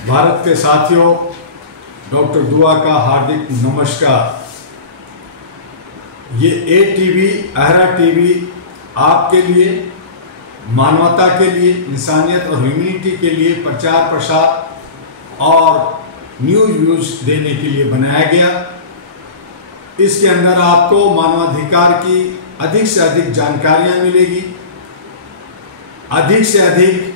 भारत के साथियों, डॉक्टर दुआ का हार्दिक नमस्कार। ये ATV अहरा टीवी आपके लिए, मानवता के लिए, इंसानियत और ह्यूमैनिटी के लिए प्रचार प्रसार और न्यूज़ देने के लिए बनाया गया। इसके अंदर आपको मानवाधिकार की अधिक से अधिक जानकारियाँ मिलेगी। अधिक से अधिक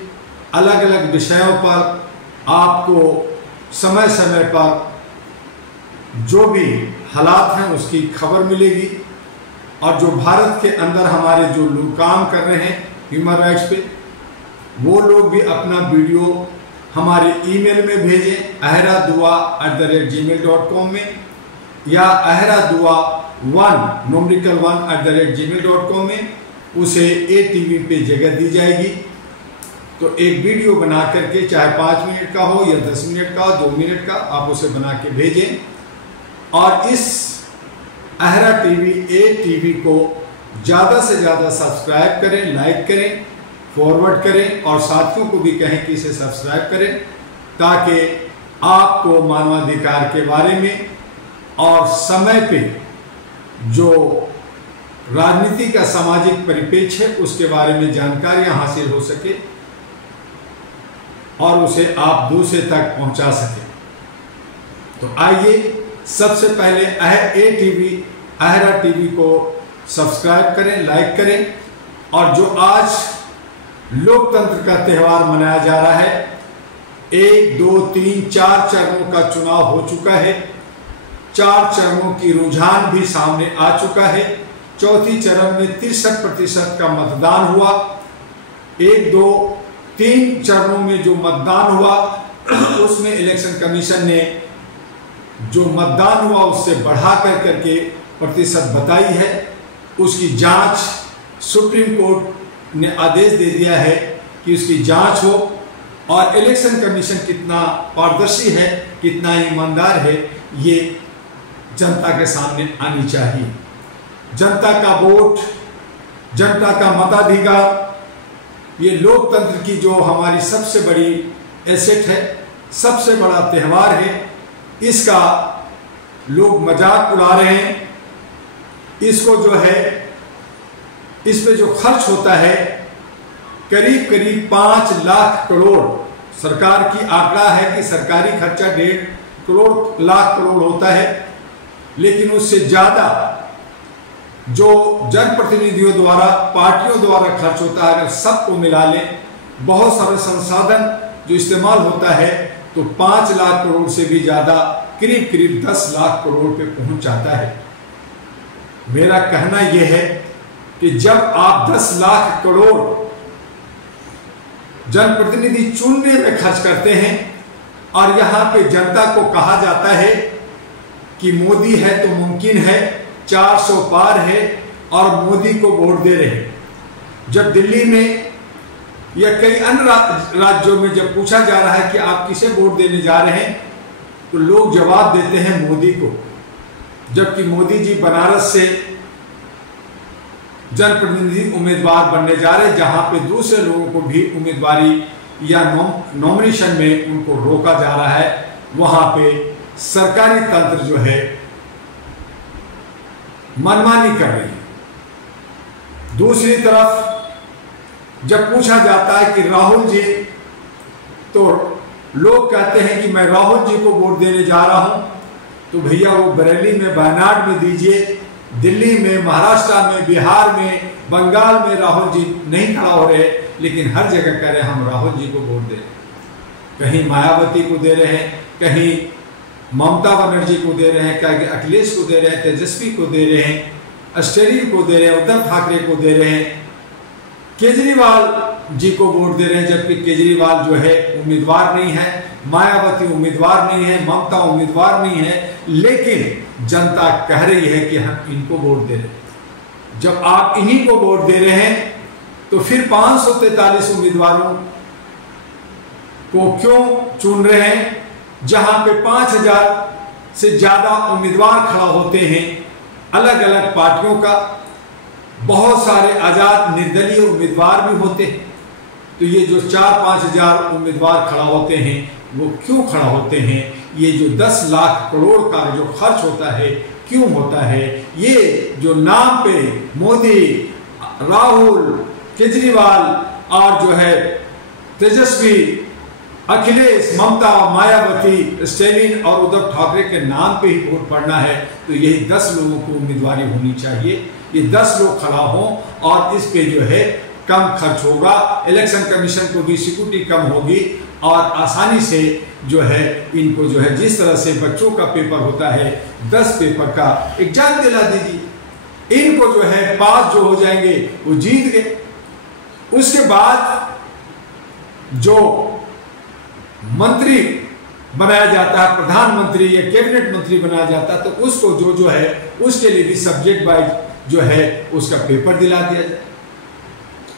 अलग अलग विषयों पर आपको समय समय पर जो भी हालात हैं उसकी खबर मिलेगी। और जो भारत के अंदर हमारे जो लोग काम कर रहे हैं ह्यूमन राइट्स पे, वो लोग भी अपना वीडियो हमारे ईमेल में भेजें ahradua@gmail.com में या ahradua1@gmail.com में। उसे ATV पे जगह दी जाएगी। तो एक वीडियो बना करके, चाहे 5 मिनट का हो या 10 मिनट का, 2 मिनट का, आप उसे बना के भेजें। और इस अहरा टीवी ATV को ज़्यादा से ज़्यादा सब्सक्राइब करें, लाइक करें, फॉरवर्ड करें और साथियों को भी कहें कि इसे सब्सक्राइब करें, ताकि आपको मानवाधिकार के बारे में और समय पे जो राजनीति का सामाजिक परिप्रेक्ष्य है उसके बारे में जानकारियां हासिल हो सके और उसे आप दूसरे तक पहुंचा सके। तो आइए सबसे पहले ATV अहरा टीवी को सब्सक्राइब करें, लाइक करें। और जो आज लोकतंत्र का त्यौहार मनाया जा रहा है, 1, 2, 3, 4 चरणों का चुनाव हो चुका है। 4 चरणों की रुझान भी सामने आ चुका है। चौथी चरण में 63% का मतदान हुआ। 1, 2, 3 चरणों में जो मतदान हुआ उसमें इलेक्शन कमीशन ने जो मतदान हुआ उससे बढ़ा करके प्रतिशत बताई है। उसकी जांच सुप्रीम कोर्ट ने आदेश दे दिया है कि उसकी जांच हो और इलेक्शन कमीशन कितना पारदर्शी है, कितना ईमानदार है, ये जनता के सामने आनी चाहिए। जनता का वोट, जनता का मताधिकार, ये लोकतंत्र की जो हमारी सबसे बड़ी एसेट है, सबसे बड़ा त्यौहार है। इसका लोग मजाक उड़ा रहे हैं। इसको जो है, इस पे जो खर्च होता है करीब करीब 5 लाख करोड़, सरकार की आंकड़ा है कि सरकारी खर्चा 1.5 लाख करोड़ होता है। लेकिन उससे ज्यादा जो जनप्रतिनिधियों द्वारा, पार्टियों द्वारा खर्च होता है, अगर सबको मिला लें, बहुत सारे संसाधन जो इस्तेमाल होता है, तो 5 लाख करोड़ से भी ज्यादा, करीब करीब 10 लाख करोड़ पे पहुंच जाता है। मेरा कहना यह है कि जब आप 10 लाख करोड़ जनप्रतिनिधि चुनने में खर्च करते हैं और यहां पे जनता को कहा जाता है कि मोदी है तो मुमकिन है, 400 पार है और मोदी को वोट दे रहे हैं। जब दिल्ली में या कई अन्य राज्यों में जब पूछा जा रहा है कि आप किसे वोट देने जा रहे हैं, तो लोग जवाब देते हैं मोदी को। जबकि मोदी जी बनारस से जनप्रतिनिधि उम्मीदवार बनने जा रहे हैं, जहां पे दूसरे लोगों को भी उम्मीदवारी या नॉमिनेशन में उनको रोका जा रहा है। वहां पे सरकारी तंत्र जो है मनमानी कर रही है। दूसरी तरफ जब पूछा जाता है कि राहुल जी, तो लोग कहते हैं कि मैं राहुल जी को वोट देने जा रहा हूं, तो भैया वो बरेली में, वायनाड में दीजिए, दिल्ली में, महाराष्ट्र में, बिहार में, बंगाल में राहुल जी नहीं खड़ा हो रहे, लेकिन हर जगह कह रहे हैं हम राहुल जी को वोट दे रहे हैं। कहीं मायावती को दे रहे हैं, कहीं ममता बनर्जी को दे रहे हैं, कहीं अखिलेश को दे रहे हैं, तेजस्वी को दे रहे हैं, अस्टेरी को दे रहे हैं, उद्धव ठाकरे को दे रहे हैं, केजरीवाल जी को वोट दे रहे हैं। जबकि केजरीवाल जो है उम्मीदवार नहीं है, मायावती उम्मीदवार नहीं है, ममता उम्मीदवार नहीं है, लेकिन जनता कह रही है कि हम इनको वोट दे रहे हैं। जब आप इन्हीं को वोट दे रहे हैं, तो फिर 543 उम्मीदवारों को क्यों चुन रहे हैं, जहां पे 5000 से ज्यादा उम्मीदवार खड़ा होते हैं अलग अलग पार्टियों का। बहुत सारे आजाद निर्दलीय उम्मीदवार भी होते हैं। तो ये जो 4-5 हजार उम्मीदवार खड़ा होते हैं, वो क्यों खड़ा होते हैं, ये जो 10 लाख करोड़ का जो खर्च होता है क्यों होता है, ये जो नाम पे मोदी, राहुल, केजरीवाल और जो है तेजस्वी, अखिलेश, ममता, मायावती, स्टैलिन और उद्धव ठाकरे के नाम पे ही वोट पड़ना है, तो यही 10 लोगों को उम्मीदवारी होनी चाहिए। ये 10 लोग खड़ा हों और इस पे जो है कम खर्च होगा, इलेक्शन कमीशन को भी सिक्योरिटी कम होगी और आसानी से जो है इनको जो है जिस तरह से बच्चों का पेपर होता है 10 पेपर का एग्जाम दिला दीजिए, इनको जो है पास जो हो जाएंगे वो जीत गए। उसके बाद जो मंत्री बनाया जाता है, प्रधानमंत्री या कैबिनेट मंत्री बनाया जाता है, तो उसको जो है उसके लिए भी सब्जेक्ट वाइज जो है उसका पेपर दिला दिया जाए।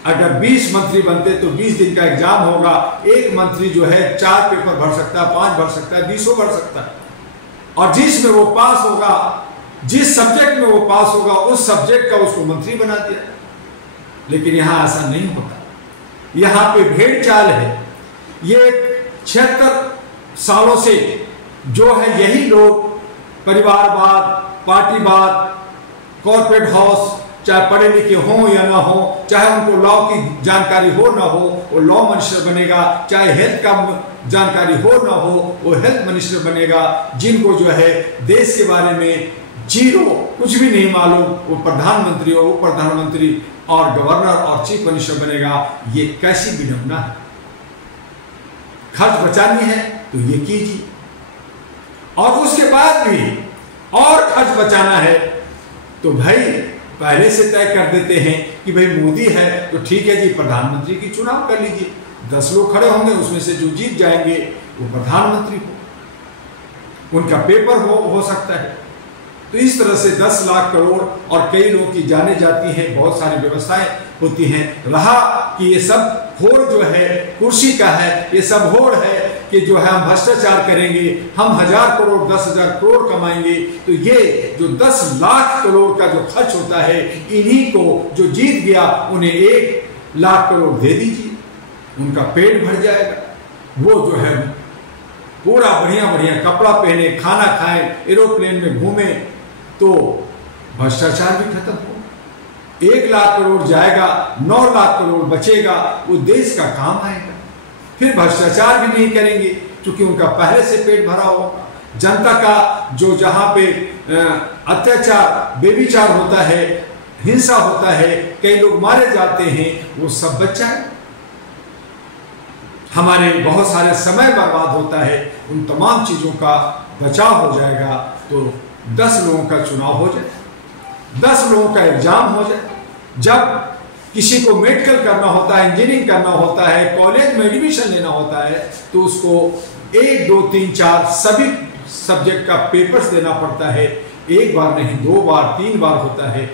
अगर 20 मंत्री बनते तो 20 दिन का एग्जाम होगा, एक मंत्री जो है 4 पेपर भर सकता है, 5 भर सकता है, 20 भर सकता है, और जिसमें वो पास होगा, जिस सब्जेक्ट में वो पास होगा उस सब्जेक्ट का उसको मंत्री बना दिया। लेकिन यहां ऐसा नहीं होता, यहां पे भेड़ चाल है। ये 76 सालों से जो है यही लोग परिवारवाद, पार्टीवाद, कॉर्पोरेट हाउस, चाहे पढ़े लिखे हों या ना हो, चाहे उनको लॉ की जानकारी हो ना हो वो लॉ मिनिस्टर बनेगा, चाहे हेल्थ का जानकारी हो ना हो वो हेल्थ मिनिस्टर बनेगा, जिनको जो है देश के बारे में जीरो कुछ भी नहीं मालूम वो प्रधानमंत्री और उप प्रधानमंत्री और गवर्नर और चीफ मिनिस्टर बनेगा। ये कैसी विडंबना है। खर्च बचानी है तो ये कीजिए, और उसके बाद भी और खर्च बचाना है तो भाई पहले से तय कर देते हैं कि भाई मोदी है तो ठीक है जी, प्रधानमंत्री की चुनाव कर लीजिए, 10 लोग खड़े होंगे, उसमें से जो जीत जाएंगे वो प्रधानमंत्री हो, उनका पेपर हो सकता है। तो इस तरह से 10 लाख करोड़ और कई लोगों की जाने जाती हैं, बहुत सारी व्यवस्थाएं होती हैं। रहा कि ये सब होड़ जो है कुर्सी का है, ये सब होड़ है कि जो है हम भ्रष्टाचार करेंगे, हम 1000 करोड़ 10,000 करोड़ कमाएंगे, तो ये जो 10 लाख करोड़ का जो खर्च होता है इन्हीं को जो जीत गया उन्हें 1 लाख करोड़ दे दीजिए, उनका पेट भर जाएगा। वो जो है पूरा बढ़िया बढ़िया कपड़ा पहने, खाना खाएं, एरोप्लेन में घूमे, तो भ्रष्टाचार भी खत्म हो। 1 लाख करोड़ जाएगा, 9 लाख करोड़ बचेगा, वो देश का काम आएगा। फिर भ्रष्टाचार भी नहीं करेंगे क्योंकि उनका पहले से पेट भरा होगा। जनता का जो जहां पे अत्याचार, बेविचार होता है, हिंसा होता है, कई लोग मारे जाते हैं, वो सब बच जाए। हमारे बहुत सारे समय बर्बाद होता है, उन तमाम चीजों का बचाव हो जाएगा। तो 10 लोगों का चुनाव हो जाए, 10 लोगों का एग्जाम हो जाए। जब किसी को मेडिकल करना होता है, इंजीनियरिंग करना होता है, कॉलेज में एडमिशन लेना होता है, तो उसको 1, 2, 3, 4 सभी सब्जेक्ट का पेपर्स देना पड़ता है। 1 बार नहीं, 2 बार, 3 बार होता है।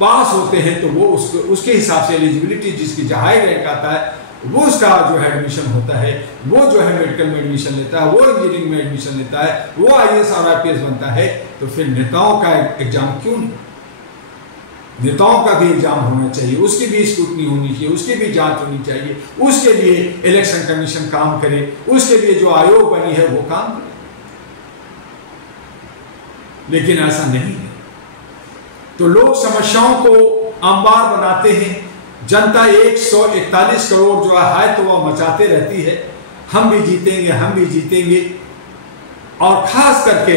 पास होते हैं तो वो उसके हिसाब से एलिजिबिलिटी, जिसकी जो हाई रैंक आता है वो उसका जो है एडमिशन होता है, वो जो है मेडिकल में एडमिशन लेता है, वो इंजीनियरिंग में एडमिशन लेता है, वो IAS और IPS बनता है। तो फिर नेताओं का एग्जाम क्यों नहीं? नेताओं का भी एग्जाम होना चाहिए, उसकी भी स्क्रूटनी होनी चाहिए, उसकी भी जांच होनी चाहिए, उसके लिए इलेक्शन कमीशन काम करे, उसके लिए जो आयोग बनी है वो काम करे। लेकिन ऐसा नहीं है, तो लोग समस्याओं को अंबार बनाते हैं। जनता 141 करोड़ जो है तो वह मचाते रहती है, हम भी जीतेंगे, हम भी जीतेंगे। और खास करके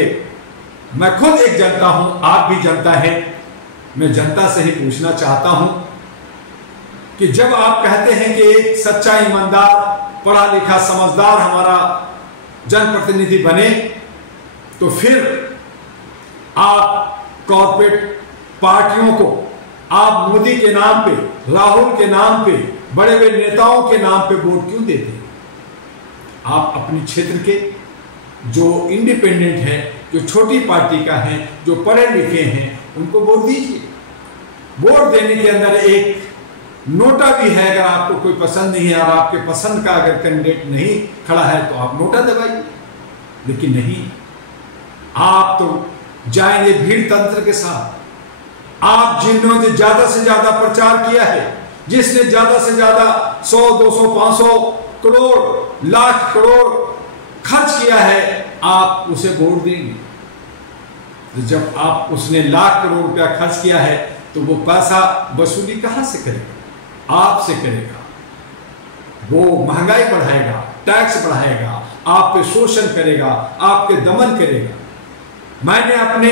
मैं खुद एक जनता हूं, आप भी जनता हैं, मैं जनता से ही पूछना चाहता हूं कि जब आप कहते हैं कि एक सच्चा, ईमानदार, पढ़ा लिखा, समझदार हमारा जनप्रतिनिधि बने, तो फिर आप कॉर्पोरेट पार्टियों को, आप मोदी के नाम पे, राहुल के नाम पे, बड़े बड़े नेताओं के नाम पे वोट क्यों देते हैं? आप अपने क्षेत्र के जो इंडिपेंडेंट हैं, जो छोटी पार्टी का है, जो पढ़े लिखे हैं, उनको वोट दीजिए। वोट देने के अंदर एक नोटा भी है, अगर आपको कोई पसंद नहीं है और आपके पसंद का अगर कैंडिडेट नहीं खड़ा है तो आप नोटा दबाइए। लेकिन नहीं, आप तो जाएंगे भीड़ तंत्र के साथ। आप जिन्होंने ज्यादा से ज्यादा प्रचार किया है, जिसने ज्यादा से ज्यादा 100, 200, 500 करोड़, लाख करोड़ खर्च किया है, आप उसे वोट देंगे? तो जब आप उसने लाख करोड़ रुपया खर्च किया है तो वो पैसा वसूली कहां से करेगा? आपसे करेगा। वो महंगाई बढ़ाएगा, टैक्स बढ़ाएगा, आप पे शोषण करेगा, आपके दमन करेगा। मैंने अपने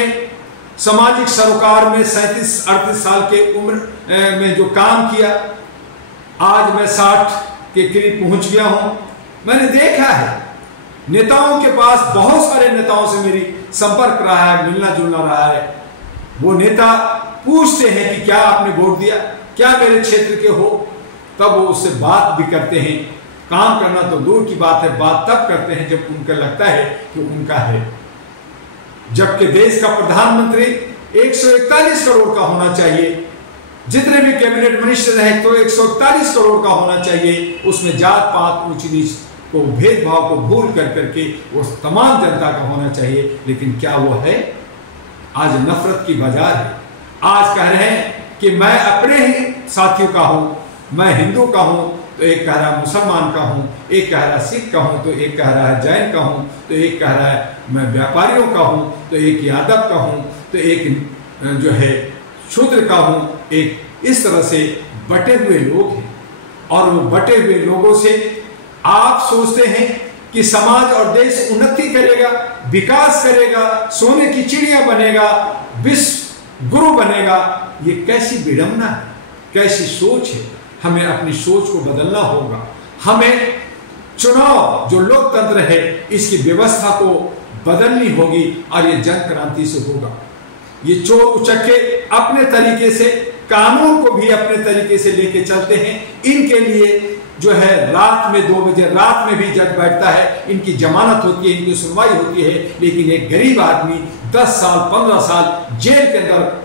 सामाजिक सरोकार में 37-38 साल के उम्र में जो काम किया, आज मैं 60 के करीब पहुंच गया हूं। मैंने देखा है नेताओं के पास, बहुत सारे नेताओं से मेरी संपर्क रहा है, मिलना जुलना रहा है। वो नेता पूछते हैं कि क्या आपने वोट दिया, क्या मेरे क्षेत्र के हो, तब वो उससे बात भी करते हैं। काम करना तो दूर की बात है, बात तब करते हैं जब उनको लगता है कि उनका है। जबकि देश का प्रधानमंत्री 141 करोड़ का होना चाहिए, जितने भी कैबिनेट मिनिस्टर हैं तो 141 करोड़ का होना चाहिए। उसमें जात पात ऊंच नीच को, भेदभाव को भूल कर करके वो तमाम जनता का होना चाहिए। लेकिन क्या वो है? आज नफरत की बाजार है। आज कह रहे हैं कि मैं अपने ही साथियों का हूं, मैं हिंदू का हूं, तो एक कह रहा है मुसलमान का हूं, एक कह रहा है सिख का हूं, तो एक कह रहा है जैन का हूं, तो एक कह रहा है मैं व्यापारियों का हूं, तो एक यादव का हूं, तो एक जो है शूद्र का हूं। एक इस तरह से बटे हुए लोग हैं। और वो बटे हुए लोगों से आप सोचते हैं कि समाज और देश उन्नति करेगा, विकास करेगा, सोने की चिड़िया बनेगा, विश्व गुरु बनेगा। ये कैसी विडंबना है, कैसी सोच है। हमें अपनी सोच को बदलना होगा। हमें चुनाव जो लोकतंत्र है इसकी व्यवस्था को बदलनी होगी और ये जन क्रांति से होगा। ये चोर उचक्के अपने तरीके से कानून को भी अपने तरीके से लेके चलते हैं। इनके लिए जो है रात में 2 बजे रात में भी जज बैठता है, इनकी जमानत होती है, इनकी सुनवाई होती है। लेकिन एक गरीब आदमी 10 साल 15 साल जेल के अंदर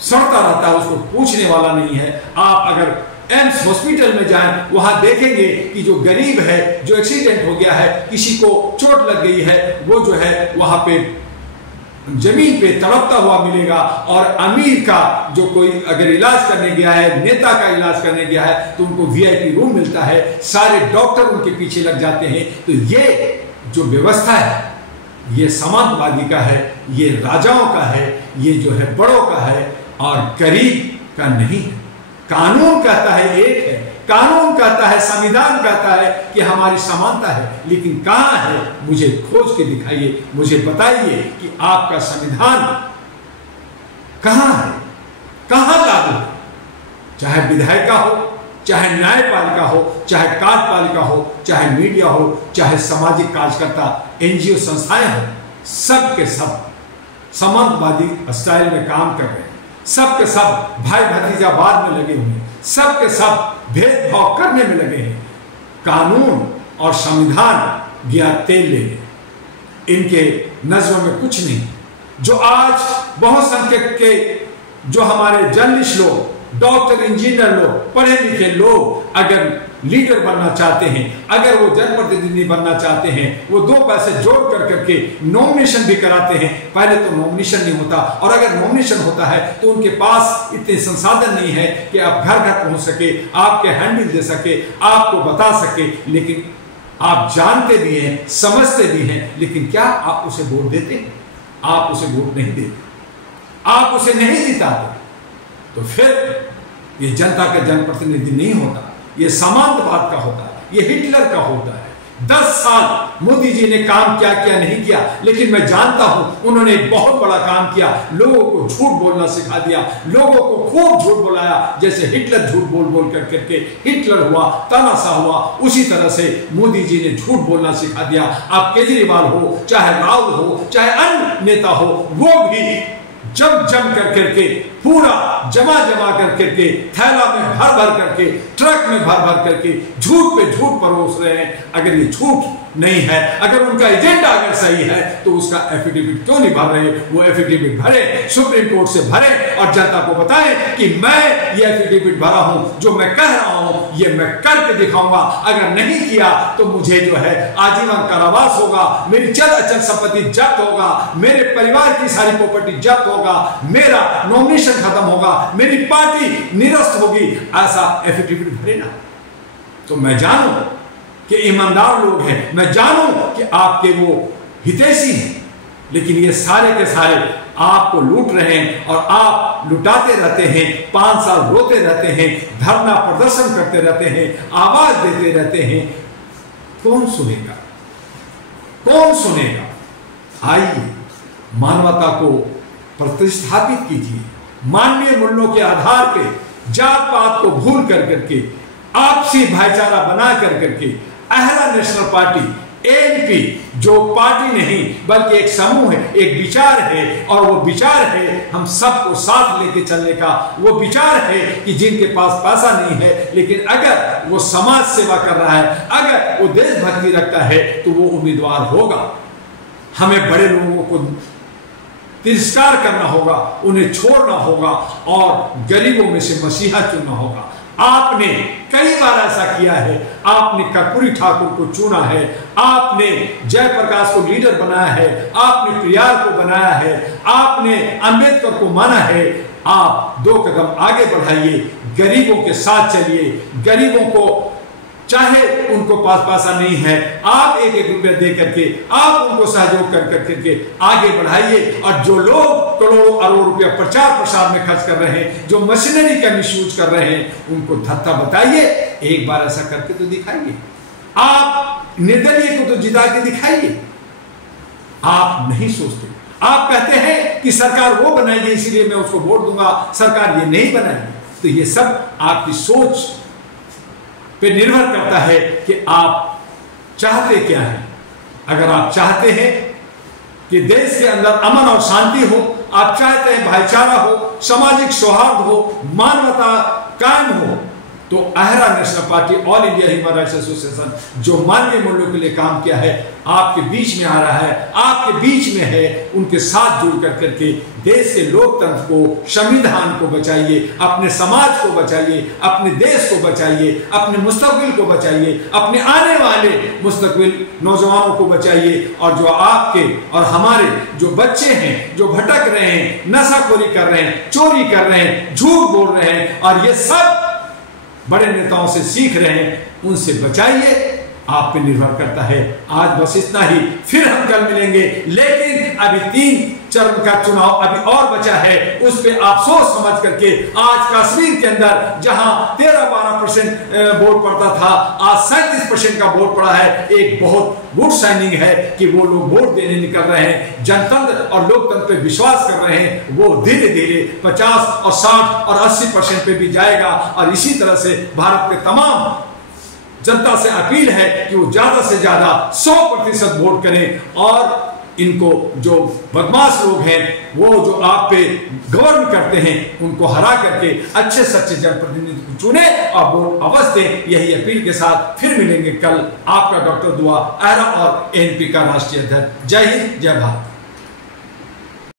सड़ता रहता है, उसको पूछने वाला नहीं है। आप अगर एम्स हॉस्पिटल में जाएं, वहां देखेंगे कि जो गरीब है, जो एक्सीडेंट हो गया है, किसी को चोट लग गई है, वो जो है वहां पे जमीन पे तड़पता हुआ मिलेगा। और अमीर का जो कोई अगर इलाज करने गया है, नेता का इलाज करने गया है, तो उनको वीआईपी रूम मिलता है, सारे डॉक्टर उनके पीछे लग जाते हैं। तो ये जो व्यवस्था है ये सामंतवादी का है, ये राजाओं का है, ये जो है बड़ों का है और गरीब का नहीं है। कानून कहता है एक है, कानून कहता है, संविधान कहता है कि हमारी समानता है। लेकिन कहां है? मुझे खोज के दिखाइए, मुझे बताइए कि आपका संविधान कहां है, कहां लागू है। चाहे विधायिका हो, चाहे न्यायपालिका हो, चाहे कार्यपालिका हो, चाहे मीडिया हो, चाहे सामाजिक कार्यकर्ता, एनजीओ संस्थाएं हो, सब के सब सामंतवादी स्टाइल में काम कर रहे हैं। सब के सब भाई भतीजावाद में लगे हुए हैं, सब के सब भेदभाव करने में लगे हैं। कानून और संविधान गया तेल लेने, इनके नजरों में कुछ नहीं। जो आज बहुत संख्यक के जो हमारे जर्नलिस्ट लोग, डॉक्टर, इंजीनियर लोग, पढ़े लिखे लोग अगर लीडर बनना चाहते हैं, अगर वो जनप्रतिनिधि बनना चाहते हैं, वो 2 पैसे जोड़ कर करके नॉमिनेशन भी कराते हैं। पहले तो नॉमिनेशन नहीं होता, और अगर नॉमिनेशन होता है तो उनके पास इतने संसाधन नहीं है कि आप घर घर पहुंच सके, आपके हैंडबिल दे सके, आपको बता सके। लेकिन आप जानते भी हैं, समझते भी हैं, लेकिन क्या आप उसे वोट देते हैं? आप उसे वोट नहीं देते, आप उसे नहीं जिताते। तो फिर ये जनता का जनप्रतिनिधि नहीं होता, ये सामंतवाद का होता है, ये हिटलर का होता है। 10 साल मोदी जी ने काम क्या किया नहीं किया, लेकिन मैं जानता हूं उन्होंने एक बहुत बड़ा काम किया। लोगों को झूठ बोलना सिखा दिया, लोगों को खूब झूठ बोलाया। जैसे हिटलर झूठ बोल बोल कर करके हिटलर हुआ, तानाशाह हुआ, उसी तरह से मोदी जी ने झूठ बोलना सिखा दिया। आप केजरीवाल हो, चाहे राव हो, चाहे अन्य नेता हो, वो भी जम कर करके पूरा जमा कर करके थैला में भर भर करके, ट्रक में भर भर करके झूठ पे झूठ परोस रहे हैं। अगर ये झूठ नहीं है, अगर उनका एजेंडा अगर सही है, तो उसका एफिडेविट क्यों नहीं भर रहे? वो एफिडेविट भरे, सुप्रीम कोर्ट से भरे और जनता को बताएं कि मैं ये एफिडेविट भरा हूं, जो मैं कह रहा हूं ये मैं करके दिखाऊंगा। अगर नहीं किया तो मुझे जो है आजीवन कारावास होगा, मेरी चल अचल संपत्ति जब्त होगा, मेरे परिवार की सारी प्रॉपर्टी जब्त होगा, मेरा नॉमिनेशन खत्म होगा, मेरी पार्टी निरस्त होगी। ऐसा एफिडेविट भरे ना, तो मैं जानूं कि ईमानदार लोग हैं, मैं जानूं कि आपके वो हितैषी हैं, लेकिन ये सारे के सारे आपको लूट रहे हैं और आप लुटाते रहते हैं। 5 साल रोते रहते हैं, धरना प्रदर्शन करते रहते हैं, आवाज देते रहते हैं। कौन सुनेगा? कौन सुनेगा? आइए मानवता को प्रतिष्ठापित कीजिए, मानवीय मूल्यों के आधार पे जात पात को भूल कर करके आपसी भाईचारा बना कर करके अहरा नेशनल पार्टी एएनपी, जो पार्टी नहीं बल्कि एक समूह है, एक विचार है, और वो विचार है हम सबको साथ लेके चलने का। वो विचार है कि जिनके पास पैसा नहीं है लेकिन अगर वो समाज सेवा कर रहा है, अगर वो देशभक्ति रखता है तो वो उम्मीदवार होगा। हमें बड़े लोगों को तिरस्कार करना होगा, उन्हें छोड़ना होगा और गरीबों में से मसीहा चुनना होगा। आपने कई बार ऐसा किया है, आपने कर्पूरी ठाकुर को चुना है, आपने जयप्रकाश को लीडर बनाया है, आपने प्रियाल को बनाया है, आपने अंबेडकर को माना है। आप 2 कदम आगे बढ़ाइए, गरीबों के साथ चलिए। गरीबों को चाहे उनको पास पैसा नहीं है, आप 1-1 रुपया दे करके आप उनको सहयोग कर करके आगे बढ़ाइए। और जो लोग करोड़ों अरबों रुपया प्रचार प्रसार में खर्च कर रहे हैं, जो मशीनरी का मिसयूज कर रहे हैं, उनको धत्ता बताइए। एक बार ऐसा करके तो दिखाइए। आप निर्दलीय को तो जिता के दिखाइए। आप नहीं सोचते, आप कहते हैं कि सरकार वो बनाएगी इसीलिए मैं उसको वोट दूंगा, सरकार ये नहीं बनाएगी। तो ये सब आपकी सोच पे निर्भर करता है कि आप चाहते क्या हैं। अगर आप चाहते हैं कि देश के अंदर अमन और शांति हो, आप चाहते हैं भाईचारा हो, सामाजिक सौहार्द हो, मानवता कायम हो, तो अहरा national party, all India human rights association, जो मानवीय मूल्यों के लिए काम किया है, आपके बीच में आ रहा है, आपके बीच में है। उनके साथ जुड़ कर करके देश के लोकतंत्र को, संविधान को बचाइए, अपने समाज को बचाइए, अपने देश को बचाइए, अपने मुस्तकबिल को बचाइए, अपने आने वाले मुस्तकबिल नौजवानों को बचाइए। और जो आपके और हमारे जो बच्चे हैं, जो भटक रहे हैं, नशाखोरी कर रहे हैं, चोरी कर रहे हैं, झूठ बोल रहे हैं और ये सब बड़े नेताओं से सीख रहे हैं, उनसे बचाइए। आप पे निर्भर करता है। आज बस इतना ही, फिर हम कल मिलेंगे। लेकिन अभी 3 चरण का चुनाव अभी और बचा है, उस पे आप सोच समझ करके आज कश्मीर के अंदर जहां 13-12% वोट पड़ता था, आज 37% का वोट पड़ा है। एक बहुत गुड साइनिंग है कि वो लोग वोट देने निकल रहे हैं, जनतंत्र और लोकतंत्र पे विश्वास कर रहे हैं। वो धीरे धीरे 50 और 60 और 80% पे भी जाएगा। और इसी तरह से भारत के तमाम जनता से अपील है कि वो ज्यादा से ज्यादा 100% वोट करें और इनको जो बदमाश लोग हैं, वो जो आप पे गवर्न करते हैं, उनको हरा करके अच्छे सच्चे जनप्रतिनिधि को चुने और वोट अवश्य दें। यही अपील के साथ फिर मिलेंगे कल। आपका डॉक्टर दुआ, अहरा और एएनपी का राष्ट्रीय अध्यक्ष। जय हिंद, जय भारत।